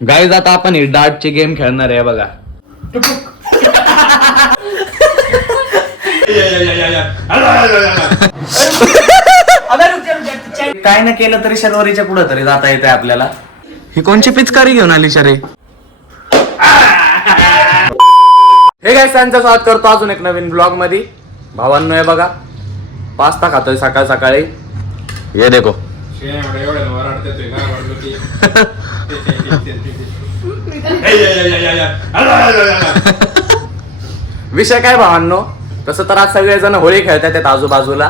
Guys आता आपण ही डार्टची game खेळणार आहे बघा. काय ना केलं तरी शनिवारीच्या पुढे तरी जाता येते आपल्याला. ही कोणची पिचकारी घेऊन आली शरे. हे गाईज त्यांचं स्वागत करतो अजून एक नवीन ब्लॉग मध्ये. भावांनो हे बघा पास्ता खातोय सकाळ सकाळी. ये देखो विषय काय भावांनो, तसं तर आज सगळेजण होळी खेळतात आहेत आजूबाजूला,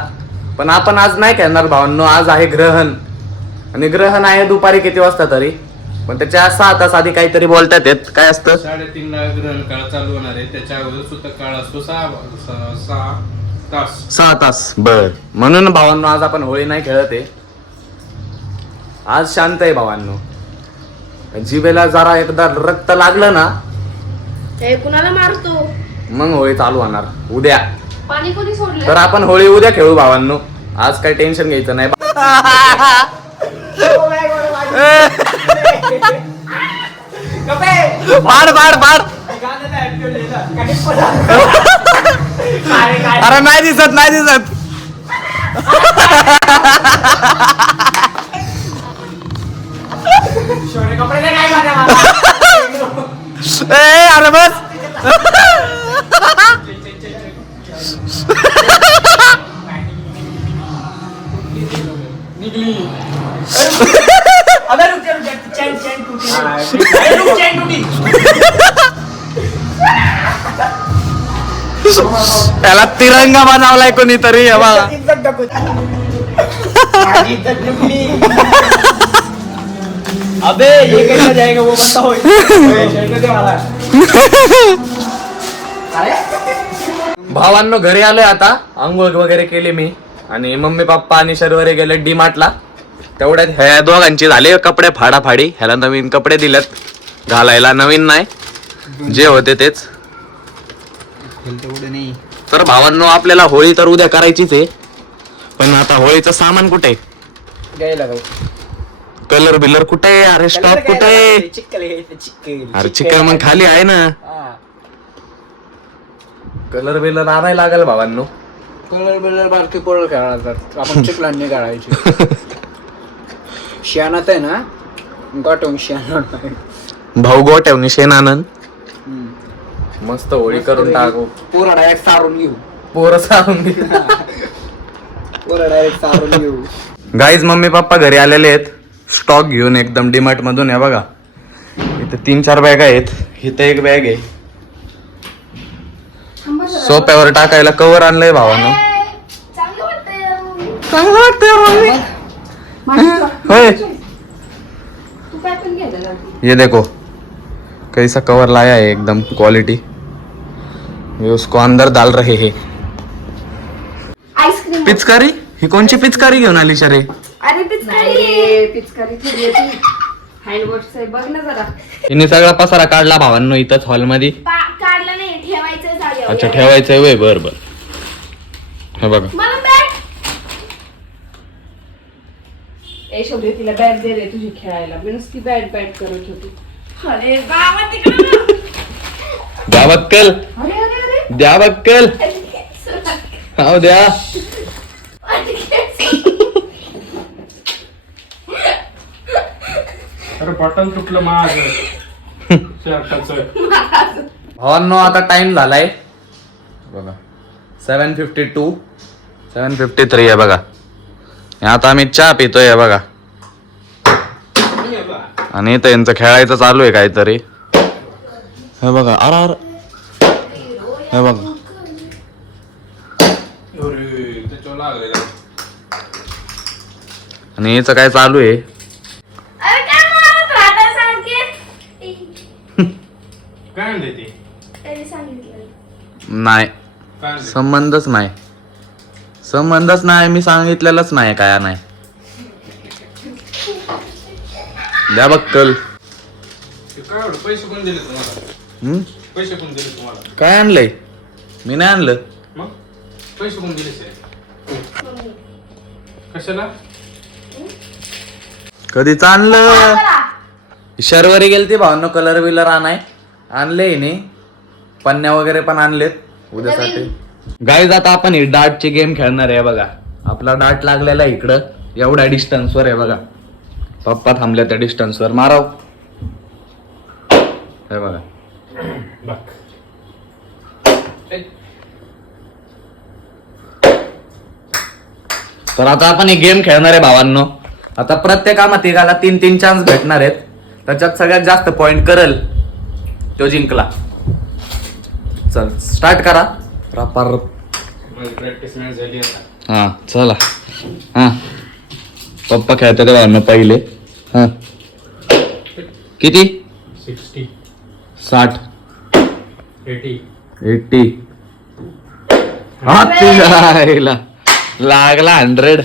पण आपण आज नाही खेळणार भावांनो. आज आहे ग्रहण आणि ग्रहण आहे दुपारी किती वाजता तरी, पण त्याच्या 6 तास आधी काहीतरी बोलतात येत. काय असतं 3:30 ला ग्रहण काळ चालू होणार आहे. त्याच्या अगोदर सुद्धा काळ असतो 6 तास. बर, म्हणून भावांनो आज आपण होळी नाही खेळत आहे. आज शांत आहे भावांनो. जिभेला जरा एकदा रक्त लागलं ना कुणाला मारतो मग होळी चालू होणार उद्या. पाणी कोणी सोडलं तर आपण होळी उद्या खेळू भावांनो. आज काही टेन्शन घ्यायचं नाही. बाड बाड बाड. अरे नाही दिसत नाही दिसत. अरे बस. त्याला तिरंगा बनवलाय कोणीतरी. हे बघा अबे ये कैसा जाएगा वो बताओ. भावांनो घरी आलोय आता. आंघोळ वगैरे केली मी आणि मम्मी पप्पा आणि शर्वरे गेले डीमार्टला. तेवढ्यात ह्या दोघांची झाले कपडे फाडाफाडी. ह्याला नवीन कपडे दिलेत घालायला. नवीन नाही जे होते तेच. तर भावांनो आपल्याला होळी तर उद्या करायचीच आहे, पण आता होळीचं सामान कुठे. कलर बिलर कुठे. अरे स्टॉप कुठे. अरे चिकन मग खाली आहे ना. कलर बिलर आणायला लागेल भावांनो. कलर बिलर बारकी पोरं खेळणार आपण चिकलांनी काढायची. शेणात आहे ना गोठवून शेण भाऊ गोट्यावनी शेणानंद मस्त होळी करून टाकू. पोरं डायरेक्ट सारून घेऊ. पोरं सारून घेऊ. पोरं डायरेक्ट सारून घेऊ. गाईज मम्मी पप्पा घरी आलेले आहेत स्टॉक घेऊन एकदम डीमार्ट मधून. हे बघा इथे 3-4 बॅग आहेत. इथे एक बॅग आहे. सोप्यावर टाकायला कवर आणलंय भावानं. चांगलं वाटतंय होय. तू काय पण घ्यायला ये देखो कैसा कवर लाया है एकदम क्वालिटी. ये उसको अंदर डाल रहे हैं. आईस्क्रीम. पिचकारी ही कोणची पिचकारी घेऊन आली शरे. अरे पिचकारी थोडी येते. हँड वॉश आहे बघ ना जरा. हिने सगळा पसारा काढला भावांनो इथंच हॉल मध्ये. काढला नाही ठेवायचं जागेवर. अच्छा ठेवायचंय वय. बर बर. हे बघा मला बॅग. ए शोभे तिला बॅग दे रे तुझी खेळायला. मी नुसती बॅट करत होती. अरे बाबा तिकडे. द्या बक्कल. अरे अरे अरे द्या बक्कल. हो द्या. अरे बटन तुटलं माझ भावांनो आता टाइम झालाय बघा 7:52 7:53 आहे बघा. आता आम्ही चहा पितोय बघा. आणि इथं यांचं खेळायचं चालू आहे काहीतरी. हे बघा. अरे अरे हे बघा. आणि हिचं काय चालू आहे. अरे काय मारत राहता सारखे. काय म्हणते ती. तरी सांगितलं नाही काय म्हणते? संबंधच नाही. संबंधच नाही. मी सांगितलेलंच नाही काय नाही. द्या बक्कल. ते काय एवढं पैसे कोण दिले तुम्हाला. पैसे कोण दिले तुम्हाला. काय आणलंय. मी नाही आणलं. मग पैसे कोण दिले. कशाला. कधीच आणलं. शर्वरी गेली ती भावांनो कलर बिलर आणाय आणले हिने पन्न्या वगैरे पण आणलेत उद्यासाठी. गाईज आता आपण ही डार्टची गेम खेळणार आहे बघा. आपला डार्ट लागलेला आहे इकडं एवढ्या डिस्टन्सवर आहे बघा. पप्पा थांबल्या त्या डिस्टन्सवर माराव हे बघा. तर आता आपण ही गेम खेळणार आहे भावांनो. आता प्रत्येकामध्ये तिघाला 3-3 चान्स भेटणार आहेत. त्याच्यात सगळ्यात जास्त पॉइंट करल तो जिंकला. चल स्टार्ट करा. प्रॅक्टिस मॅच झाली आता. हा चला. हा पप्पा खेळतात भावांनो पहिले. हा किती 60 60 80 80 हा तिला लागला 100.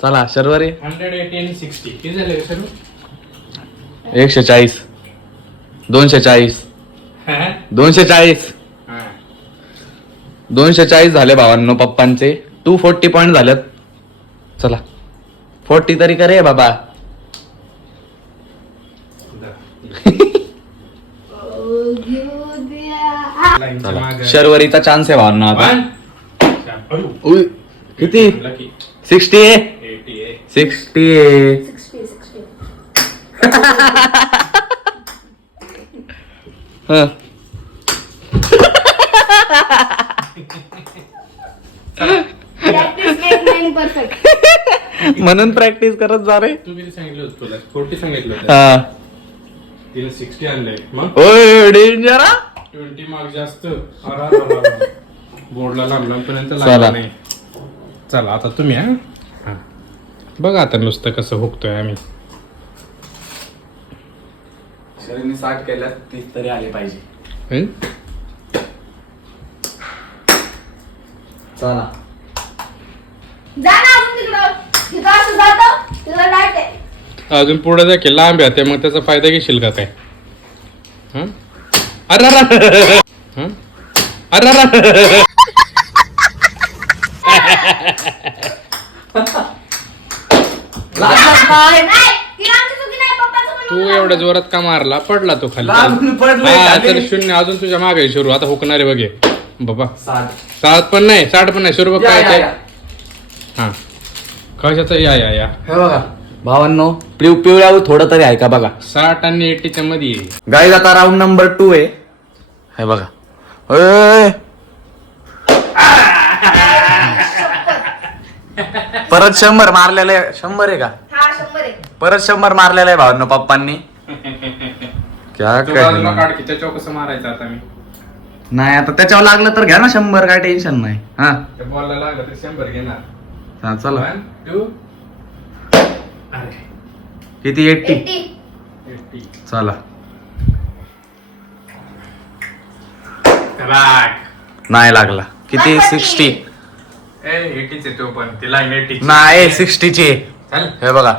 चला शर्वरी 180 आणि 60 किती झाले सर्व? 140 240 240 240 झाले भावांनो पप्पांचे. 240 पॉइंट झालेत. चला 40 तरी करे बाबा. शर्वरीचा चान्स आहे भावांनो आता. उय, किती 60 आहे 60 आहे. हं. परफेक्ट. म्हणून प्रॅक्टिस करत जा रे. तू किती सांगितलं होतं तुला? 40 सांगितलं होतं. हा. तिला 60 आणलंय. मग ओय डेंजर. 20 मार्क जास्त. बोर्डला लांबपर्यंत चला. लागला नाही. चला आता तुम्ही हा बघा आता नुसतं कसं हुकतोय आम्ही. शरीरने 60 केल्यात 30 तरी आले पाहिजे. हं? चला जा ना अजून तिकडं. तिथं असं जातं, तिला डाट आहे. अजून पुढे जा की लांब आहे मग त्याचा फायदा घेशील का काय? हं? अरे हं? अरे नाही, तिला आमची चुकी नाही, पप्पाचं पण तू म्हणून एवढ्या जोरात का मारला? पडला तो खाली. लागून पडलंय हा खाली. तर 0 अजून तुझ्या मागे सुरू. आता हुकणारे बघे बाबा. 60 60 पण नाही 60 पण नाही. सुरू बघ काय ते. या. हा कशाचं या हे बघा भावांनो पिवळ्या थोडं तरी आहे का बघा. 60 आणि 80च्या मध्ये आहे. गाईज आता राऊंड नंबर 2 आहे. हे बघा. ओय. परत 100 मारलेलं आहे. 100 आहे का? हा 100 आहे. परत 100 मारलेलं आहे भावांनो पप्पांनी. क्या तू बाजूला काय काढ की त्याच्यावर कसं मारायचं आता मी. नाही आता त्याच्यावर लागलं तर घ्या ना 100. काय टेन्शन नाही. हा त्या बॉलला लागलं तर 100 घेणार. हा, चला 1 2 अरे किती 80 80 चला नाही लागला. किती 60 80 तो पण तिला 80 नाही 60 ची चल हे बघा.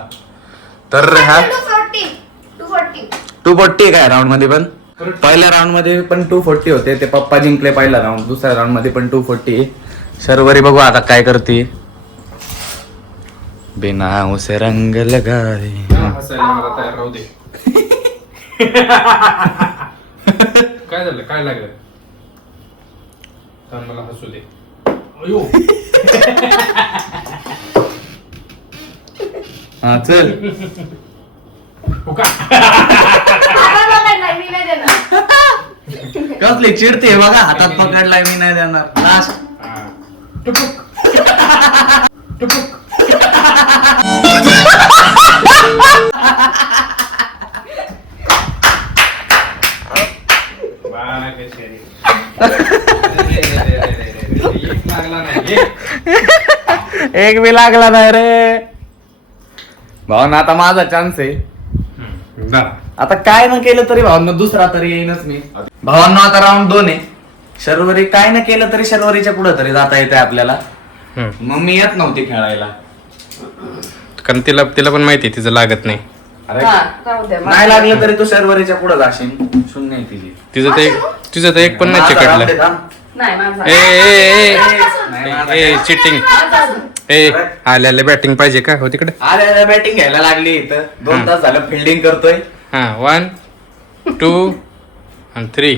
तर हा 240 240. 240 काय राऊंड मध्ये पण पहिल्या राऊंड मध्ये पण 240 होते. ते पप्पा जिंकले पहिला राऊंड. दुसऱ्या राऊंड मध्ये पण 240. शर्वरी बघू आता काय करते. बिना उसे रंग लगाए. हसायला मला तयार राहू दे. काय झालं? काय लागलं? तर मला हसू दे. अयो हा चल. आता बघा, मी नाही देणार. कसली चिडते बघा. हातात पकडलाय मी नाही देणार. लास्ट हा. टुपुक टुपुक. बाळा कशेरी. एक लागला नाही. एक बी लागला नाही रे भावना. आता माझा चान्स आहे. जा. आता काय न केलं तरी भावना दुसरा तरी येईनच मी. भावांना आता राऊंड 2 आहे. शर्वरी काय न केलं तरी शर्वरीच्या पुढे तरी जाता येते आपल्याला. मग मी येत नव्हती खेळायला. कारण तिला पण माहिती तिचं लागत नाही. अरे हा, राहू द्या. नाही लागलं तरी तू शर्वरीच्या पुढे जाशील. शून्य आहे तिची. तिचं तर एक पण नाही माझा राऊंड चिकटलं. आहे, थांब. नाही माझा. नाही, माझा ए चिटिंग. माझा अजून. ए आल्याला बॅटिंग पाहिजे का? हो तिकडे. अरे बॅटिंग घ्यायला लागली इथं. 2 तास झालं फिल्डिंग करतोय. हां 1 2 आणि 3.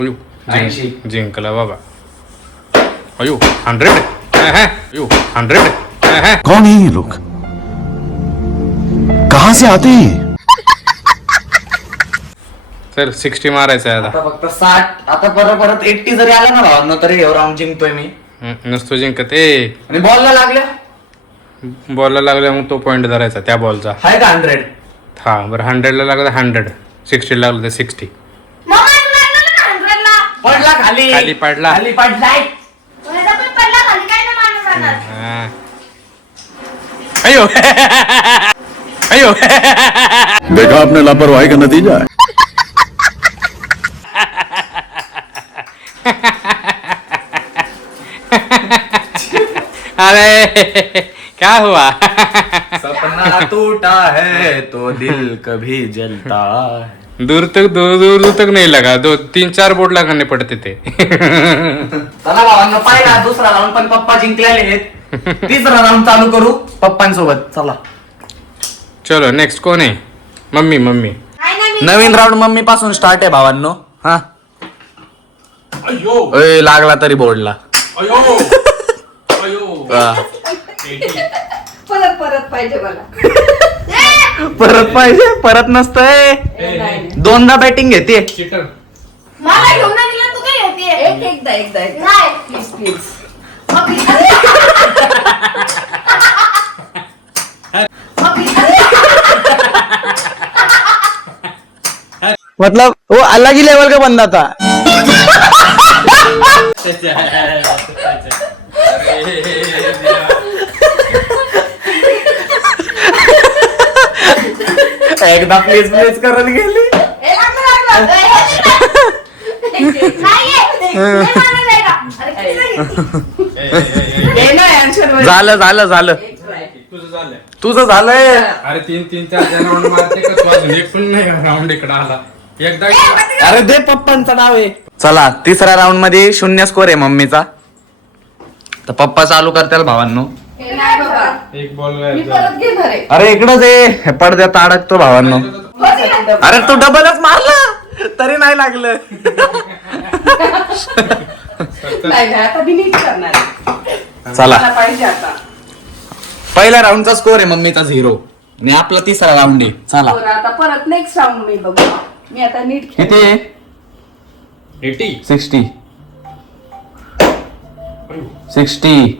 अयो 80. जिंकला बाबा. अयो 100. अयो 100. कौन है ये लोग? कहां से आते हैं? चल 60 मारायचं आहे आता. आता फक्त 60. आता परत 80 जरी आला ना भावांनो तरी हे राऊंड जिंकतोय मी. नुसतं जिंकत आणि बॉलला लागल्या बॉलला लागल्या मग तो पॉईंट धरायचा त्या बॉलचा. हाय का 100? हा बरं 100ला लागला 100, 60 लागलं तर 60. मम्मा तुला लागलं ना 100 ला? पडला खाली. खाली पडला. खाली पडलाय. तुला पण पडला खाली काय नाही मानून राहणार. हा. अयो अयो देखा आपने लापरवाही का नतीजा है. अरे क्या हुआ. सपना टूटा है तो दिल कभी जलता है. दूर तक नहीं लगा. 2-3-4 बोर्ड लगाने पड़ते थे. चला भावांनो पहिला दुसरा राऊंड पण पप्पा जिंकलेले आहेत. तिसरा राऊंड चालू करू पप्पांसोबत. चला चलो नेक्स्ट कोण आहे. मम्मी काय नाही मी नवीन राऊंड मम्मी पासून स्टार्ट आहे भावांनो. हा ओय, लागला तरी बोर्डला. परत पाहिजे मला. परत पाहिजे. परत नसतंय. दोनदा बॅटिंग घेते. मला घेऊन नाही दिला तू काय होतीये. एकदा नाही प्लीज मतलब वो अलग ही लेवल का बंदा था. एकदा प्लीज करत गेली. झालं तुझं झालंय. अरे 3-4 राऊंड मारते का तू अजून एक पण नाही राऊंड इकडे आला एकदा. अरे दे पप्पांचं नाव आहे. चला तिसऱ्या राऊंड मध्ये 0 स्कोर आहे मम्मीचा. तर पप्पा चालू करतील भावांनो. एक बॉल मी परत घेणार आहे. अरे इकडंच आहे. पडद्यात अडकतो भावांनो. अरे तू डबलच मारला तरी नाही लागलं. नाही आता मी नीट करणार आहे. चला मला पाहिजे आता. पहिल्या राऊंडचा स्कोर आहे मम्मीचा 0 आणि आपला तिसरा राऊंड आहे. चला बरं, आता परत नेक्स्ट राऊंड मी बघू. मी आता नीट खेळ. किती आहे? 60.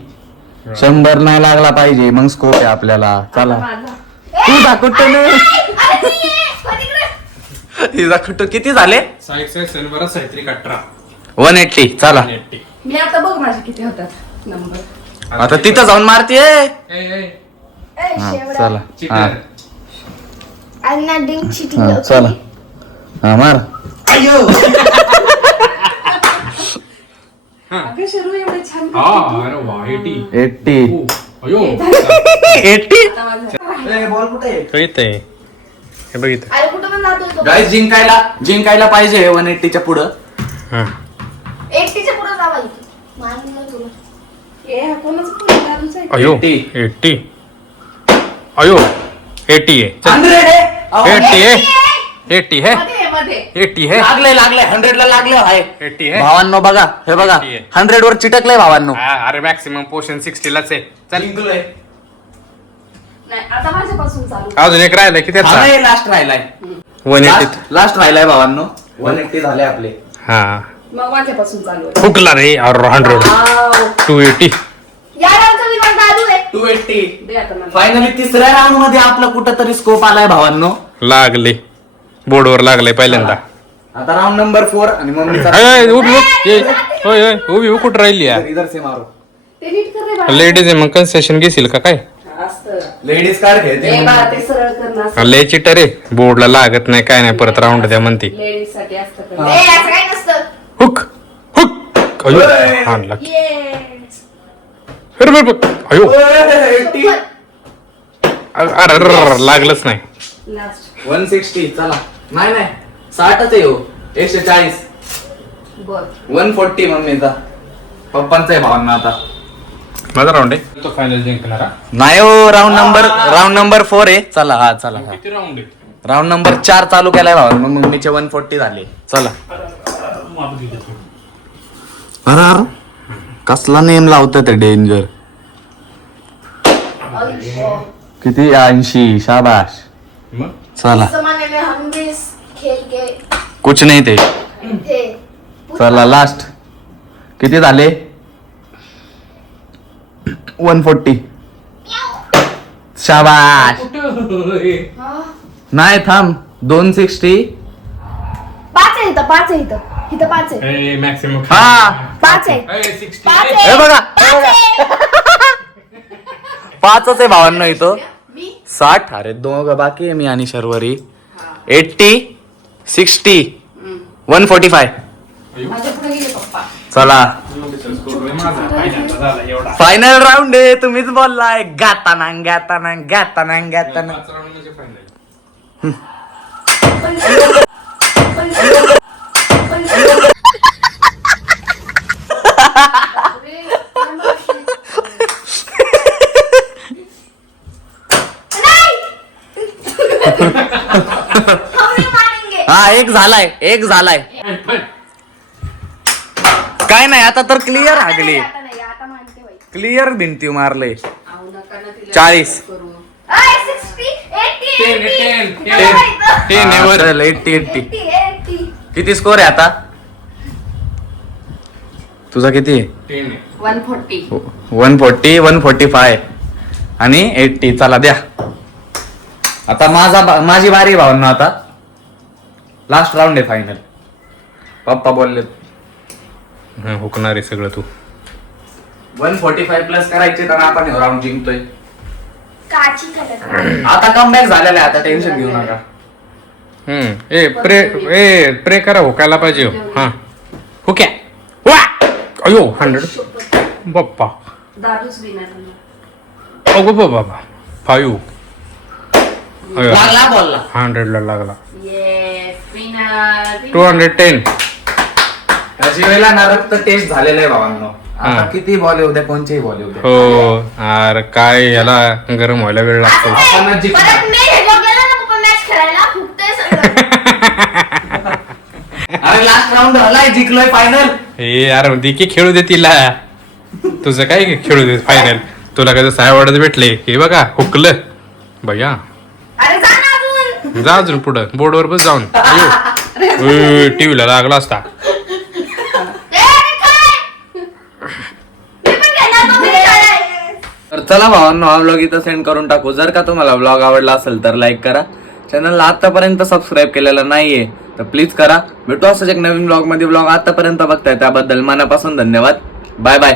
100 नाही लागला पाहिजे मग स्कोर आहे आपल्याला. चला माझा तू कुठं तिचा कुठं किती झाले? 180. चला मी आता बघ माझे किती होतात नंबर. आता तिथं जाऊन मारतीये. चला हा हा, चला हा मार. अगं शरू एवढे छान अरे वा 80. 80. अयो 80. आता माझा. बॉल कुठे आहे? कळत आहे हे बघितलं. अरे कुठं पण जातोय तो. गाईस जिंकायला पाहिजे 180च्या पुढं. हा 80च्या पुढे जावा इथे. मारलं तुला. ए हा कोणाचं पुढे दारूच आहे. अयो 80. 80. अयो 80 आहे. 100 आहे. 80 आहे. 80 है मध्ये 80 है. लागले 100 ला लागले आहे. 80 है. भावांनो बघा हे बघा 80 आहे. 100 वर चिटकलंय भावांनो. अरे मॅक्सिमम पोर्शन 60 लाच आहे. चल जिंकलोय. नाही आता माझ्यापासून चालू. अजून एक राहिलाय की त्याचा लास्ट राहिलाय. 180. लास्ट राहिलाय भावांनो. 180 झाले आपले. हा मग माझ्यापासून चालू आहे. फुकला रे. अरे 100 वाव. 280. या राऊंडचा विमान चालू आहे. 280. दे आता मला. फायनली तिसऱ्या राऊंड मध्ये आपलं कुठंतरी स्कोप आलाय भावांनो. लागले बोर्डवर लागले पहिल्यांदा. आता राऊंड नंबर 4 आणि मम्मीचा अय, उभी उभी कुठं राहिली यार. इधर से मारो. ते नीट कर रे बाळा. लेडीज आहे मग कन्सेशन घेशील का काय. असतं. लेडीज कार्ड घेते. ए बाळा ते सरळ करणं असतं. लय चिटर रे. बोर्डला लागत नाही काय नाही परत राऊंड द्या म्हणती. लेडीज साठी असतं ए करणं. असं काय नसतं. Hook hook. अयो आणला. Yes. अरे बाप, अयो 80. अरे लागलंच नाही. लास्ट 160. चला नाही 60च आहे हो. 140. बर 140 मम्मीचा. पप्पांचा आहे भावांना आता. माझा राऊंड आहे तो फायनल जिंकणारा. नाही हो राऊंड नंबर 4 आहे. चला हा चला हा. किती राऊंड आहे. राऊंड नंबर 4 चालू केलाय भावा. मग मम्मीचे 140 झाले. चला. अरे कसला नेम लावत ते डेंजर. किती 80. शाबाश. मग चला. जमाने में हम भी इस खेल के कुछ नाही ते. थे. चला लास्ट. किती झाले? 140. शाबाश. नाही थांब. 260. 5 आहे इथं 5 आहे इथं 5 आहे मॅक्सिमम. हा 5 आहे 60. 5 हे आहे बघा 5 आहे 5च आहे भावांनो इथं. मी 60. अरे दोघं बाकी आहे मी आणि शर्वरी. 80 60 145. माझ्या पुढे गेले पप्पा. चला फायनल राऊंड आहे. तुम्हीच बोललाय गाताना गाताना गाताना गाताना. हम नहीं मानेंगे. हा एक झालाय. काय नाही आता तर क्लिअर हागली. आता नाही आता मानते बाई. क्लिअर भिंती मारले. आऊ नका ना तिला 40. करू. 60 80 80 किती स्कोर आहे आता तुझा? किती? 140. 140 145 आणि 80. चला द्या. आता माझी बारी भावना. आता लास्ट राऊंड आहे फायनल. पप्पा बोलले हुकणार आहे सगळं तू. 145 प्लस करायचे तर आपण राऊंड जिंकतोय. काची खलक. आता कमबॅक झालेला आहे. आता टेन्शन घेऊ नका. प्रे करा हुकायला पाहिजे. हा हुक्या वा. अयो 100. बाप्पा. दारूच बिना तुला. अगो बाबा 5. लागला बोलला. 100 ला लागला. Yes winner. 210. त्याची वेळेला ना रक्त टेस्ट झालेलं आहे भावांनो. आता हा. किती बॉल येऊ द्या कोणतेही बॉल येऊ द्या. हो अरे काय याला गरम व्हायला वेळ लागतो. आपणच जिंकणार. परत मी हे बघ गेला ना पप्पा मॅच खेळायला फुकतोय सगळं. अरे लास्ट राऊंड झालाय. जिंकलोय फायनल. हे यार देखी खेळू दे तिला. तुझं काय खेळू दे फायनल. तुला काय साय वाढत भेटले. हे बघा हुकलं भैया. अरे जा ना अजून. जा अजून पुढं बोर्डवर बस जाऊन. टीव्हीला लागला असता. तर चला भावांनो हा व्लॉग इथं सेंड करून टाकू. जर का तुम्हाला व्लॉग आवडला असेल तर लाईक करा. चॅनलला आतापर्यंत सबस्क्राईब केलेलं नाहीये तर प्लीज करा. भेटू असंच एक नवीन व्लॉग मध्ये. व्लॉग आतापर्यंत बघताय त्याबद्दल मनापासून धन्यवाद. Bye bye.